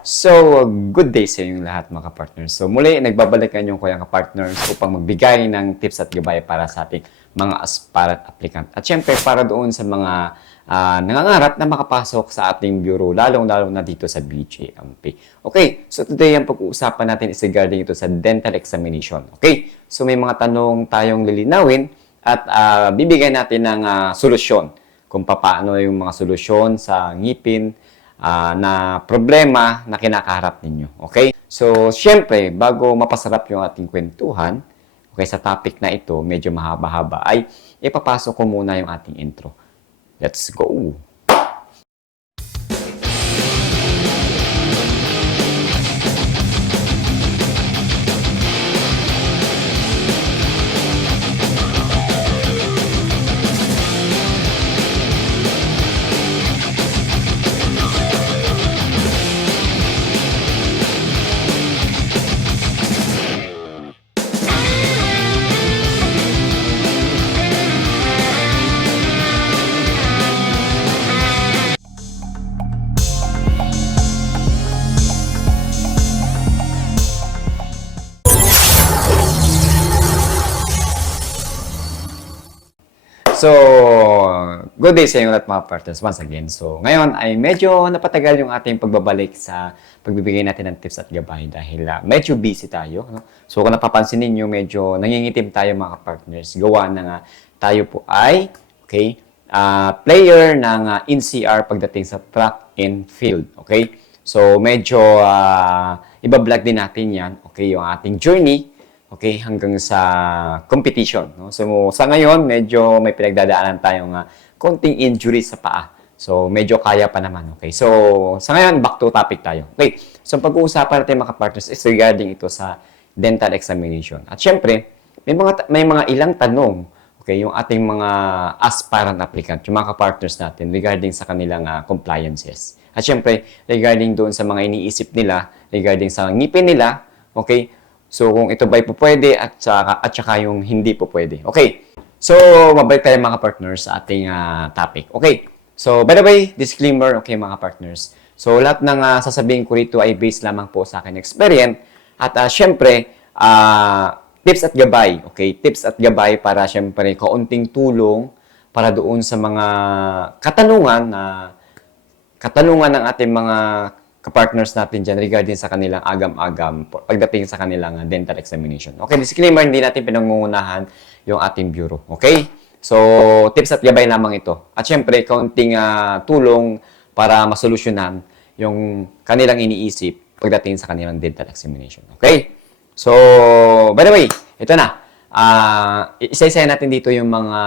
So, good day sa inyong lahat mga partners. So, muli, nagbabalikan yung kuyang partners upang magbigay ng tips at gabay para sa ating mga aspirant applicant. At syempre, para doon sa mga ah, nangangarap na makapasok sa ating bureau, lalong-lalo na dito sa BJMP. Okay, so today ang pag-uusapan natin is regarding ito sa dental examination. Okay, so may mga tanong tayong lilinawin at ah, bibigyan natin ng ah, solusyon kung paano yung mga solusyon sa ngipin ah, na problema na kinakaharap ninyo. Okay? So, syempre, bago mapasarap yung ating kwentuhan, okay, sa topic na ito, medyo mahaba-haba, ay ipapasok ko muna yung ating intro. Let's go! So, good day sa inyo lahat mga partners once again. So, ngayon ay medyo napatagal yung ating pagbabalik sa pagbibigay natin ng tips at gabay dahil ah, medyo busy tayo. No? So, kung napapansin ninyo, medyo nangingitim tayo mga partners. Gawa na nga tayo po ay, okay, ah, player ng ah, NCR pagdating sa track and field. Okay? So, medyo uh, ibablog din natin yan. Okay, yung ating journey Okay, hanggang sa competition. No? So, sa ngayon, medyo may pinagdadaanan tayong uh, konting injury sa paa. So, medyo kaya pa naman. Okay, so sa ngayon, back to topic tayo. Okay, so pag-uusapan natin mga partners is regarding ito sa dental examination. At syempre, may mga, may mga ilang tanong okay, yung ating mga aspirant applicant, yung mga partners natin regarding sa kanilang uh, compliances. At syempre, regarding doon sa mga iniisip nila, regarding sa ngipin nila, okay, So, kung ito ba'y po pwede at saka, at saka yung hindi po pwede. Okay. So, mabalik tayo mga partners sa ating ah, topic. Okay. So, by the way, disclaimer, okay mga partners. So, lahat ng ah, sasabihin ko rito ay based lamang po sa akin experience. At ah, syempre, ah, tips at gabay. Okay, tips at gabay para syempre kaunting tulong para doon sa mga katanungan na katanungan ng ating mga kapartners natin dyan regarding sa kanilang agam-agam pagdating sa kanilang uh, dental examination. Okay, disclaimer, hindi natin pinangungunahan yung ating bureau. Okay? So, tips at gabay lamang ito. At syempre, kaunting uh, tulong para masolusyonan yung kanilang iniisip pagdating sa kanilang dental examination. Okay? So, by the way, ito na. Uh, isa-isa natin dito yung mga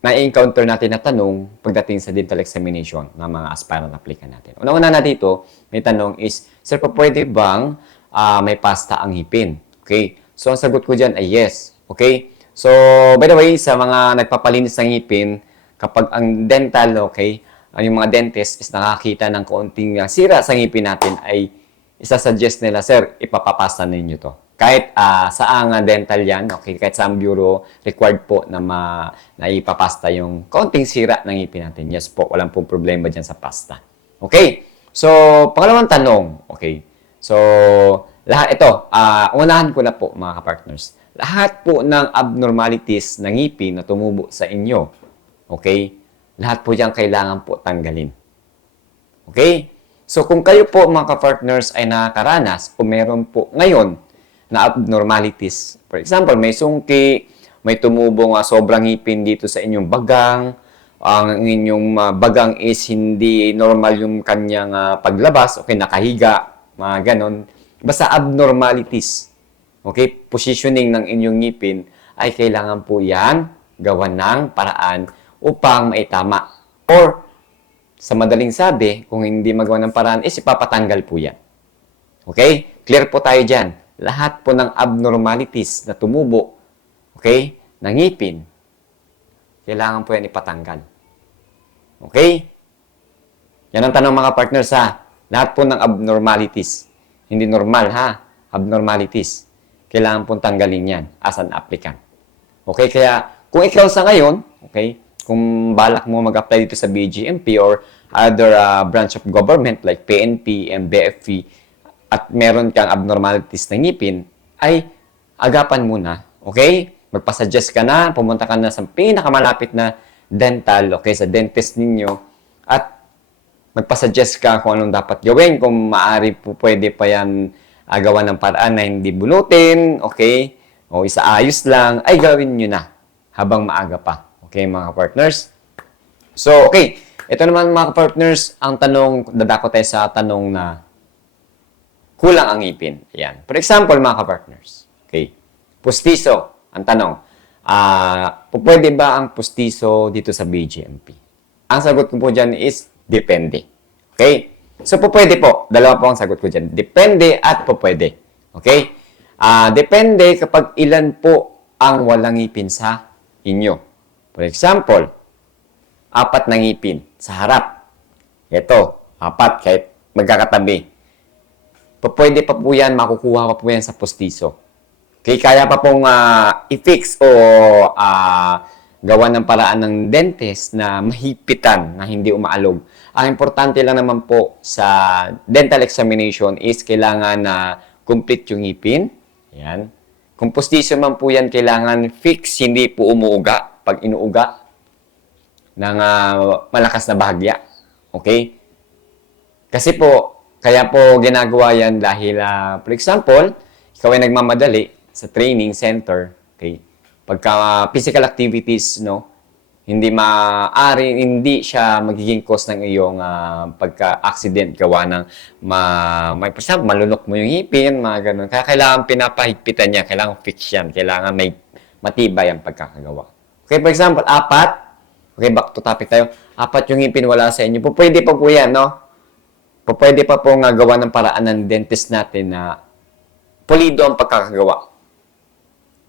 na-encounter natin na tanong pagdating sa dental examination ng mga aspirant applicant natin. Una-una na dito, may tanong is, Sir, pwede bang ah, may pasta ang hipin? Okay? So, ang sagot ko dyan ay yes. Okay? So, by the way, sa mga nagpapalinis ng ngipin, kapag ang dental, okay, yung mga dentist is nakakita ng kaunting ah, sira sa ngipin natin, ay isa-suggest nila, Sir, ipapapasta ninyo to kahit uh, saang dental yan, okay, kahit sa bureau, required po na, ma, na ipapasta yung konting sira ng ngipin natin. Yes po, walang pong problema dyan sa pasta. Okay, so, pangalawang tanong, okay, so, lahat ito, uh, unahan ko na po mga partners lahat po ng abnormalities ng ngipin na tumubo sa inyo, okay, lahat po yan kailangan po tanggalin. Okay? So, kung kayo po mga partners ay nakakaranas o meron po ngayon na abnormalities. For example, may sungki, may tumubong uh, sobrang ngipin dito sa inyong bagang, ang inyong uh, bagang is hindi normal yung kanyang uh, paglabas, okay, nakahiga, mga ganon. Basta abnormalities, okay, positioning ng inyong ngipin ay kailangan po yan gawan ng paraan upang maitama. Or, sa madaling sabi, kung hindi magawa ng paraan, is ipapatanggal po yan. Okay? Clear po tayo dyan lahat po ng abnormalities na tumubo, okay, ng ngipin, kailangan po yan ipatanggal. Okay? Yan ang tanong mga partners ha. Lahat po ng abnormalities. Hindi normal ha. Abnormalities. Kailangan pong tanggalin yan as an applicant. Okay? Kaya kung ikaw sa ngayon, okay, kung balak mo mag-apply dito sa BGMP or other uh, branch of government like PNP and BFP at meron kang abnormalities ng ngipin, ay agapan muna. Okay? Magpasuggest ka na, pumunta ka na sa pinakamalapit na dental, okay, sa dentist ninyo, at magpasuggest ka kung anong dapat gawin, kung maaari po pwede pa yan uh, gawa ng paraan na hindi bunutin, okay, o isaayos lang, ay gawin nyo na habang maaga pa. Okay, mga partners? So, okay. Ito naman mga partners, ang tanong, dadako tayo sa tanong na kulang ang ngipin. Yan. For example, mga partners. Okay. Pustiso. Ang tanong, ah, pwede ba ang pustiso dito sa BGMP? Ang sagot ko po dyan is, depende. Okay? So, pwede po. Dalawa po ang sagot ko dyan. Depende at pwede. Okay? Ah, depende kapag ilan po ang walang ngipin sa inyo. For example, apat na ngipin sa harap. Ito, apat kahit magkakatabi. Pwede pa po yan, makukuha pa po yan sa postiso. Okay, kaya pa pong ah, i-fix o ah, gawa ng paraan ng dentist na mahipitan, na hindi umaalog. Ang importante lang naman po sa dental examination is kailangan na complete yung ngipin. Yan. Kung postiso man po yan, kailangan fix, hindi po umuuga. Pag inuuga, ng ah, malakas na bahagya. Okay? Kasi po, kaya po ginagawa yan dahil, ah, for example, ikaw ay nagmamadali sa training center, okay? Pagka ah, physical activities, no, hindi maaari, hindi siya magiging cause ng iyong ah, pagka-accident gawa ng ma, may, for example, malunok mo yung ngipin, mga ganun. Kaya kailangan pinapahigpitan niya, kailangan fix yan, kailangan may matibay ang pagkakagawa. Okay, for example, apat, Okay, back to topic tayo. Apat yung ngipin wala sa inyo. Po, pwede pa po yan, no? Po, pwede pa po nga gawa ng paraan ng dentist natin na pulido ang pagkakagawa.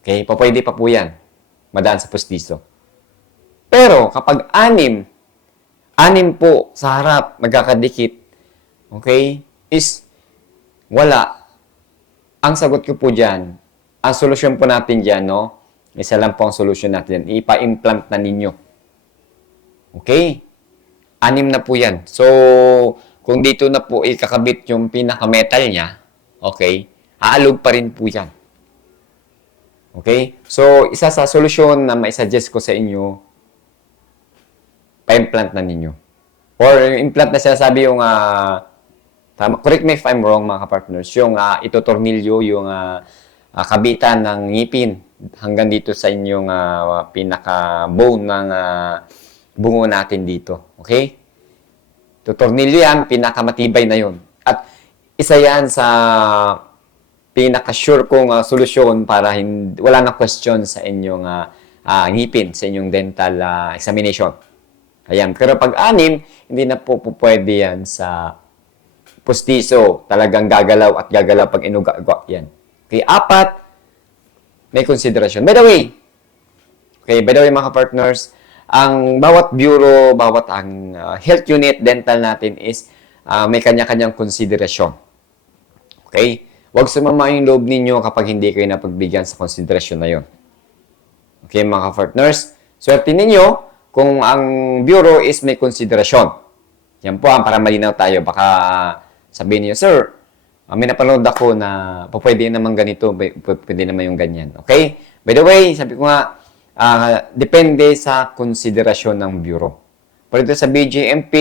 Okay, po, pwede pa po yan. Madaan sa postiso. Pero, kapag anim, anim po sa harap, magkakadikit, okay, is wala. Ang sagot ko po dyan, ang solusyon po natin dyan, no? Isa lang po ang solusyon natin. Ipa-implant na ninyo. Okay? Anim na po yan. So, kung dito na po ikakabit yung pinaka-metal niya, okay, aalog pa rin po yan. Okay? So, isa sa solusyon na maisuggest ko sa inyo, pa-implant na ninyo. Or implant na sinasabi yung, ah, tama, correct me if I'm wrong mga partners yung uh, itotornilyo, yung ah, ah, kabitan ng ngipin hanggang dito sa inyong ah, pinaka-bone ng ah, bungo natin dito. Okay? Tutornilyo yan, pinakamatibay na yun. At isa yan sa pinaka-sure kong ah, solusyon para hindi, wala na question sa inyong ah, ah, ngipin, sa inyong dental ah, examination. Ayan. Pero pag anim, hindi na po, po pwede yan sa postiso. Talagang gagalaw at gagalaw pag inuga yan. Okay, apat, may consideration. By the way, okay, by the way mga partners, ang bawat bureau, bawat ang uh, health unit, dental natin is uh, may kanya-kanyang konsiderasyon. Okay? Huwag sumama yung loob ninyo kapag hindi kayo napagbigyan sa konsiderasyon na yon. Okay, mga partners? Swerte ninyo kung ang bureau is may konsiderasyon. Yan po ang para malinaw tayo. Baka sabihin niyo, Sir, uh, may napanood ako na pwede naman ganito, pwede naman yung ganyan. Okay? By the way, sabi ko nga, ah, depende sa konsiderasyon ng bureau. Pero sa BJMP,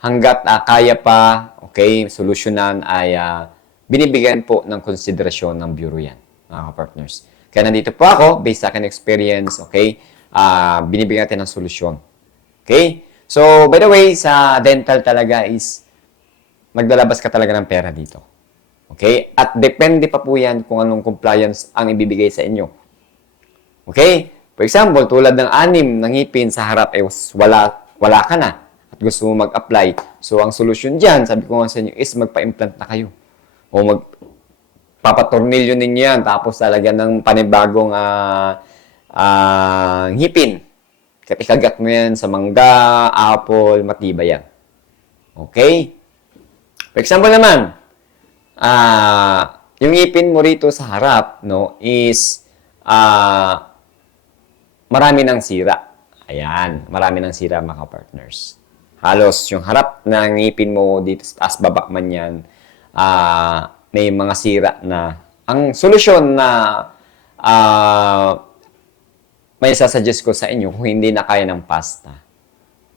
hanggat ah, kaya pa, okay, solusyonan ay ah, binibigyan po ng konsiderasyon ng bureau yan, mga partners. Kaya nandito po ako, based sa akin experience, okay, ah, binibigyan natin ng solusyon. Okay? So, by the way, sa dental talaga is maglalabas ka talaga ng pera dito. Okay? At depende pa po yan kung anong compliance ang ibibigay sa inyo. Okay? For example, tulad ng anim ng ngipin sa harap, eh, wala, wala ka na at gusto mo mag-apply. So, ang solusyon dyan, sabi ko nga sa inyo, is magpa-implant na kayo. O mag papatornilyo ninyo yan, tapos talaga ng panibagong uh, uh, ngipin. Ikagat mo yan sa mangga, apple, matibay yan. Okay? For example naman, uh, yung ngipin mo rito sa harap, no, is, uh, marami ng sira. Ayan, marami ng sira mga partners. halos yung harap ng ngipin mo dito sa taas baba man yan, ah, may mga sira na. Ang solusyon na ah, may sasuggest ko sa inyo kung hindi na kaya ng pasta.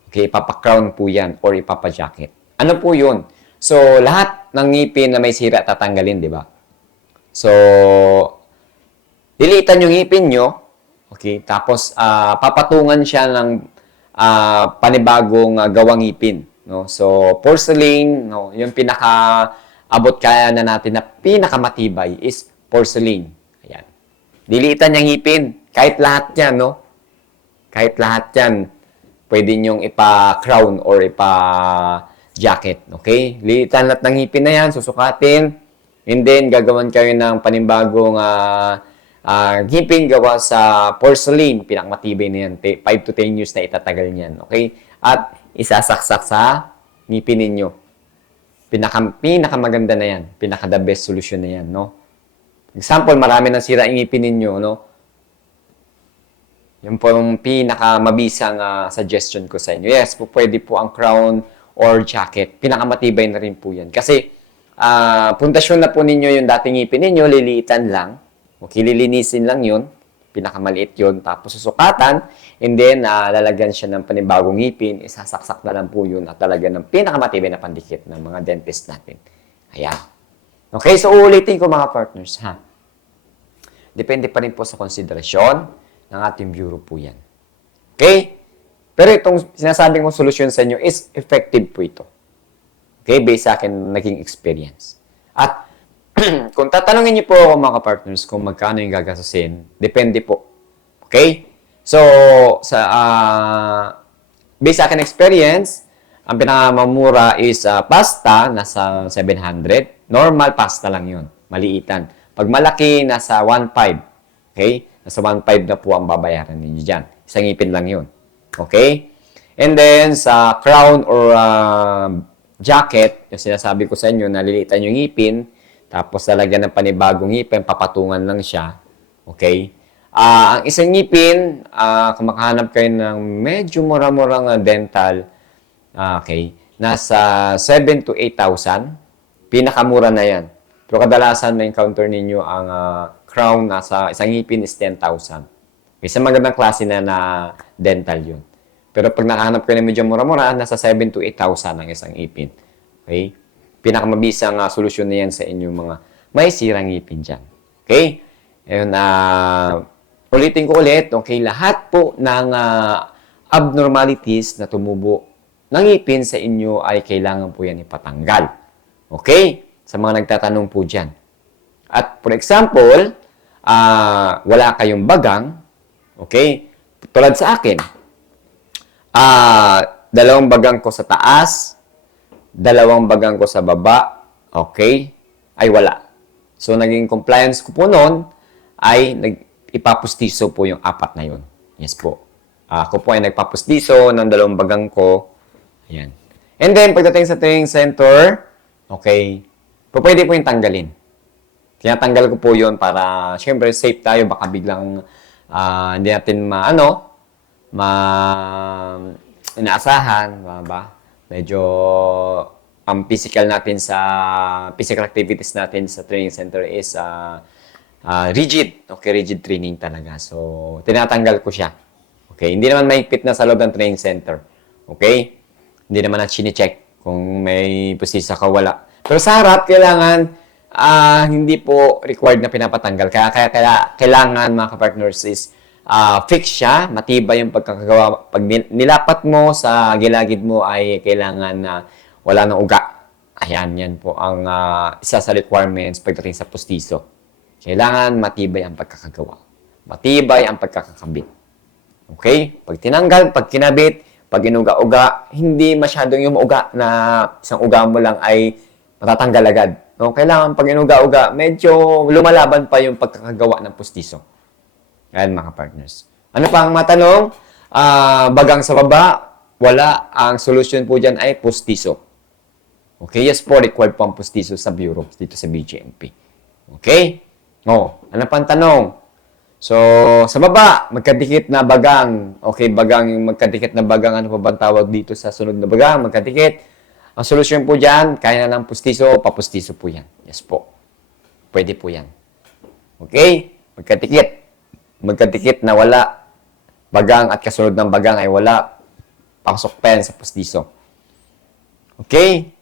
Okay, ipapa-crown po yan or ipapa-jacket. Ano po yun? So, lahat ng ngipin na may sira tatanggalin, di ba? So, dilitan yung ngipin nyo, okay, tapos ah, papatungan siya ng ah, panibagong ah, gawang ngipin, no? So, porcelain, no, yung pinaka abot kaya na natin na pinakamatibay is porcelain. Ayan. Dilitan yung ngipin, kahit lahat yan, no? Kahit lahat yan, pwede nyong ipa-crown or ipa-jacket, okay? Lilitan lahat ng ngipin na yan, susukatin, and then gagawan kayo ng panibagong ah, ah, ngipin gawa sa porcelain, pinakamatibay na yan, 5 to 10 years na itatagal niyan, okay? At isasaksak sa ngipin ninyo. Pinaka, pinakamaganda na yan, pinaka the best solution na yan, no? Example, marami nang sira ngipin ninyo, no? Yan po yung pinakamabisang ah, suggestion ko sa inyo. Yes, po, pwede po ang crown or jacket. Pinakamatibay na rin po yan. Kasi, ah puntasyon na po ninyo yung dating ngipin ninyo, liliitan lang. Okay, lilinisin lang yun. Pinakamaliit yun. Tapos susukatan. And then, ah, lalagyan siya ng panibagong ngipin. Isasaksak na lang po yun at talaga ng pinakamatibay na pandikit ng mga dentist natin. Ayan. Okay, so uulitin ko mga partners, ha? Depende pa rin po sa konsiderasyon ng ating bureau po yan. Okay? Pero itong sinasabing kong solusyon sa inyo is effective po ito. Okay? Based sa akin naging experience. At kung tatanungin niyo po ako mga partners kung magkano yung gagastusin, depende po. Okay? So, sa uh, based sa akin experience, ang pinakamamura is ah, pasta, nasa 700. Normal pasta lang yun. Maliitan. Pag malaki, nasa 1.5. Okay? Nasa 1.5 na po ang babayaran ninyo dyan. Isang ngipin lang yun. Okay? And then, sa crown or uh, jacket, yung sinasabi ko sa inyo, nalilitan yung ngipin, tapos lalagyan ng panibagong ngipin, papatungan lang siya. Okay? Ah, ang isang ngipin, ah, kung makahanap kayo ng medyo mura-murang dental, ah, okay, nasa 7 to 8,000. Pinakamura na yan. Pero kadalasan may encounter ninyo ang ah, crown nasa isang ngipin is 10,000. Okay, sa magandang klase na na dental yun. Pero pag nakahanap kayo ng medyo mura-mura, nasa 7 to 8,000 ang isang ngipin. Okay? Pinakamabisang uh, solusyon na yan sa inyong mga may sirang ngipin dyan. Okay? Ayun, ah, ulitin ko ulit, okay, lahat po ng ah, abnormalities na tumubo ng ngipin sa inyo ay kailangan po yan ipatanggal. Okay? Sa mga nagtatanong po dyan. At for example, ah, wala kayong bagang, okay? Tulad sa akin, ah, dalawang bagang ko sa taas, dalawang bagang ko sa baba, okay? Ay wala. So, naging compliance ko po noon ay nag, ipapustiso po yung apat na yun. Yes po. Ako po ay nagpapustiso ng dalawang bagang ko. Ayan. And then, pagdating sa training center, okay, po pwede po yung tanggalin. Tinatanggal ko po yun para, syempre, safe tayo. Baka biglang ah, hindi natin maano, ma inaasahan, ba? Medyo ang physical natin sa physical activities natin sa training center is ah, ah, rigid. Okay, rigid training talaga. So, tinatanggal ko siya. Okay, hindi naman mahigpit na sa loob ng training center. Okay? Hindi naman na chine-check kung may pusisa ka wala. Pero sa harap, kailangan ah, hindi po required na pinapatanggal. Kaya, kaya, kaya kailangan mga kapartners is ah, fix siya, matibay yung pagkakagawa. Pag nil- nilapat mo sa gilagid mo ay kailangan na wala nang uga. Ayan, yan po ang ah, isa sa requirements pagdating sa pustiso. Kailangan matibay ang pagkakagawa. Matibay ang pagkakakabit. Okay? Pag tinanggal, pag kinabit, pag inuga-uga, hindi masyadong yung uga na isang uga mo lang ay matatanggal agad. No? Kailangan pag inuga-uga, medyo lumalaban pa yung pagkakagawa ng pustiso. Ayan mga partners. Ano pa ang matanong? Ah, bagang sa baba, wala. Ang solution po dyan ay pustiso. Okay, yes po, required po ang pustiso sa bureau dito sa BGMP. Okay? Oh, ano pa ang tanong? So, sa baba, magkadikit na bagang. Okay, bagang yung magkadikit na bagang. Ano pa ba tawag dito sa sunod na bagang? Magkadikit. Ang solusyon po dyan, kaya na ng pustiso, papustiso po yan. Yes po. Pwede po yan. Okay? Magkadikit. Magkadikit na wala. Bagang at kasunod ng bagang ay wala. Pasok pa sa pustiso. Okay?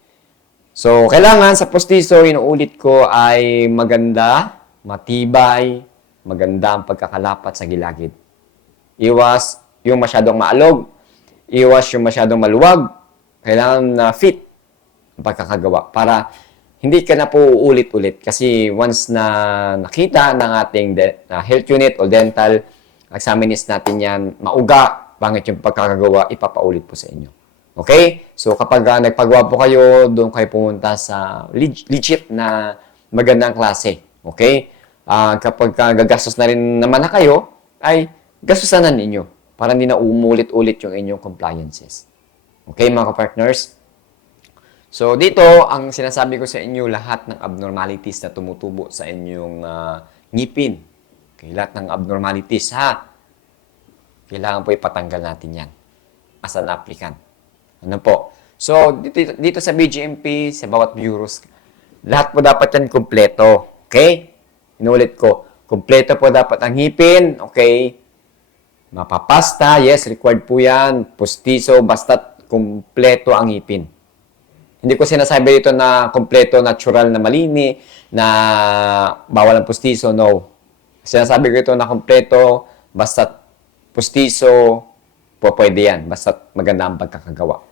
So, kailangan sa postiso, inuulit ko, ay maganda, matibay, maganda ang pagkakalapat sa gilagid. Iwas yung masyadong maalog, iwas yung masyadong maluwag, kailangan na fit ang pagkakagawa para hindi ka na po uulit-ulit kasi once na nakita ng ating na health unit o dental examinist natin yan, mauga, pangit yung pagkakagawa, ipapaulit po sa inyo. Okay? So, kapag uh, nagpagawa po kayo, doon kayo pumunta sa leg- legit na magandang klase. Okay? Ah, kapag uh, gagastos na rin naman na kayo, ay gastusan na ninyo para hindi na umulit-ulit yung inyong compliances. Okay, mga partners So, dito, ang sinasabi ko sa inyo, lahat ng abnormalities na tumutubo sa inyong ah, ngipin. Okay, lahat ng abnormalities, ha? Kailangan po ipatanggal natin yan as an applicant. Ano po? So, dito, dito sa BGMP, sa bawat bureaus, lahat po dapat yan kumpleto. Okay? Inulit ko, kumpleto po dapat ang ngipin. Okay? Mapapasta, yes, required po yan. Pustiso, basta kumpleto ang ngipin. Hindi ko sinasabi dito na kumpleto, natural na malini, na bawal ang pustiso, no. Sinasabi ko ito na kumpleto, basta pustiso, po pwede yan. Basta maganda ang pagkakagawa.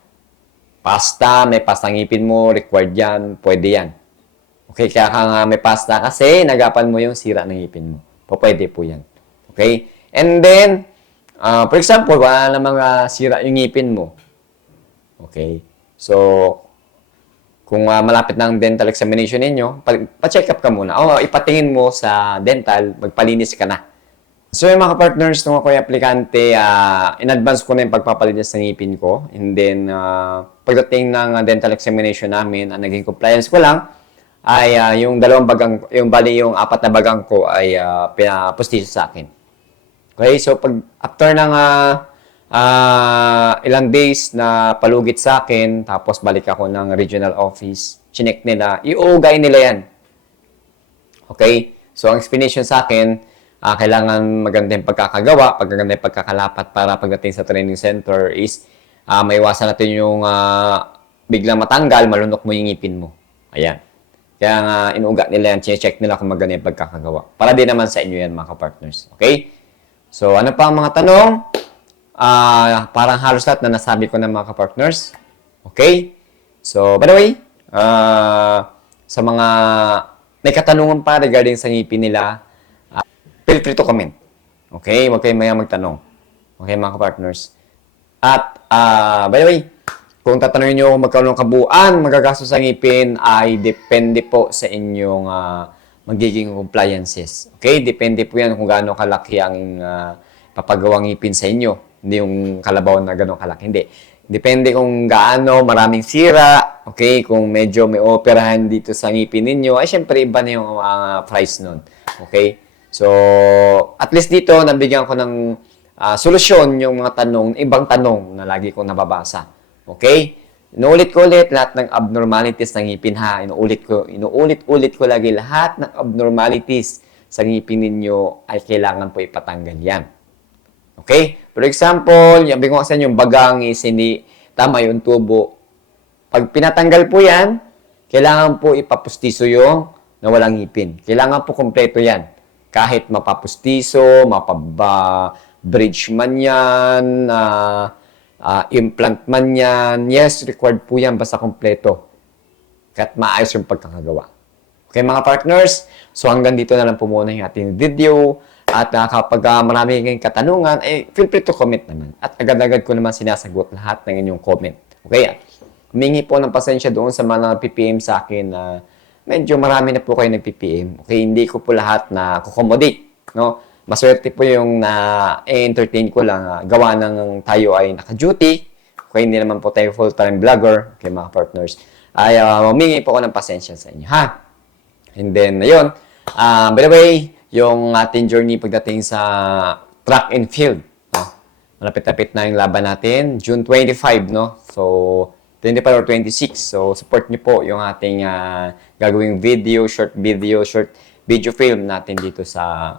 Pasta, may pasta ngipin mo, required yan, pwede yan. Okay, kaya ka nga may pasta kasi nagapan mo yung sira ng ngipin mo. Po pwede po yan. Okay? And then, ah, for example, wala na mga sira yung ngipin mo. Okay? So, kung ah, malapit na ang dental examination ninyo, pa- pa-check up ka muna. O, ipatingin mo sa dental, magpalinis ka na. So, yung mga partners nung ako yung aplikante, ah, in advance ko na yung pagpapalinis ng ngipin ko. And then, ah, pagdating ng dental examination namin, ang naging compliance ko lang, ay ah, yung dalawang bagang, yung bali yung apat na bagang ko ay uh, pinapustiso sa akin. Okay, so pag after ng ah, ah, ilang days na palugit sa akin, tapos balik ako ng regional office, chinek nila, iugay nila yan. Okay? So, ang explanation sa akin, ah, kailangan maganda yung pagkakagawa, pagkaganda yung pagkakalapat para pagdating sa training center is ah, maiwasan natin yung ah, biglang matanggal, malunok mo yung ngipin mo. Ayan. Kaya nga, inuugat nila yan, check nila kung maganda yung pagkakagawa. Para din naman sa inyo yan, mga partners. Okay? So, ano pa ang mga tanong? Ah, parang halos lahat na nasabi ko ng mga partners. Okay? So, by the way, ah, sa mga may katanungan pa regarding sa ngipin nila, ah, feel free to comment. Okay? Huwag kayong maya magtanong. Okay, mga partners. At, ah, by the way, kung tatanungin nyo kung magkano ang kabuuan, magagastos sa ngipin ay depende po sa inyong ah, magiging compliances. Okay? Depende po yan kung gaano kalaki ang uh, papagawang ngipin sa inyo. Hindi yung kalabaw na gano'ng kalaki. Hindi. Depende kung gaano maraming sira. Okay? Kung medyo may operahan dito sa ngipin ninyo, ay syempre iba na yung ah, price nun. Okay? So, at least dito, nabigyan ko ng ah, solusyon yung mga tanong, ibang tanong na lagi kong nababasa. Okay? Inuulit ko ulit lahat ng abnormalities ng ngipin ha. Inuulit ko, inuulit-ulit ko lagi lahat ng abnormalities sa ngipin ninyo ay kailangan po ipatanggal yan. Okay? For example, yung ko sa inyo, yung bagang is hindi tama yung tubo. Pag pinatanggal po yan, kailangan po ipapustiso yung nawalang ngipin. Kailangan po kompleto yan. Kahit mapapustiso, mapaba-bridge man yan, ah, ah, implant man yan, yes, required po yan basta kompleto. Kahit maayos yung pagkakagawa. Okay mga partners, so hanggang dito na lang po muna yung ating video. At uh, kapag uh, marami kayong katanungan, eh, feel free to comment naman. At agad-agad ko naman sinasagot lahat ng inyong comment. Okay? Humingi po ng pasensya doon sa mga PPM sa akin na medyo marami na po kayo nag-PPM. Okay? Hindi ko po lahat na kukomodate. No? Maswerte po yung na-entertain ko lang. Uh, gawa ng tayo ay naka-duty. Okay? Hindi naman po tayo full-time vlogger. Okay, mga partners. Ay, uh, humingi po ako ng pasensya sa inyo. Ha? And then, ayun. Uh, by the way, yung ating journey pagdating sa track and field. No? Malapit-lapit na yung laban natin. June 25, no? So, 25 or 26. So, support niyo po yung ating ah, gagawing video, short video, short video film natin dito sa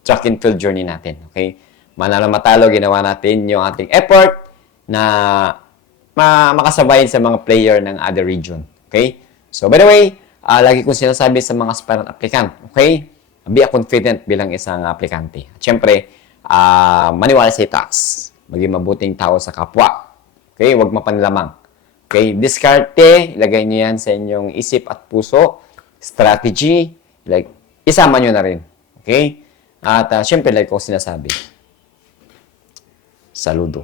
track and field journey natin. Okay? Manalo matalo, ginawa natin yung ating effort na ma makasabay sa mga player ng other region. Okay? So, by the way, ah, lagi kong sinasabi sa mga aspirant applicant, okay? Be a confident bilang isang aplikante. At syempre, ah, maniwala sa itaas. Maging mabuting tao sa kapwa. Okay? Huwag mapanlamang. Okay? Diskarte, ilagay niyo yan sa inyong isip at puso. Strategy, like, isama niyo na rin. Okay? At ah, syempre, like ko sinasabi, saludo.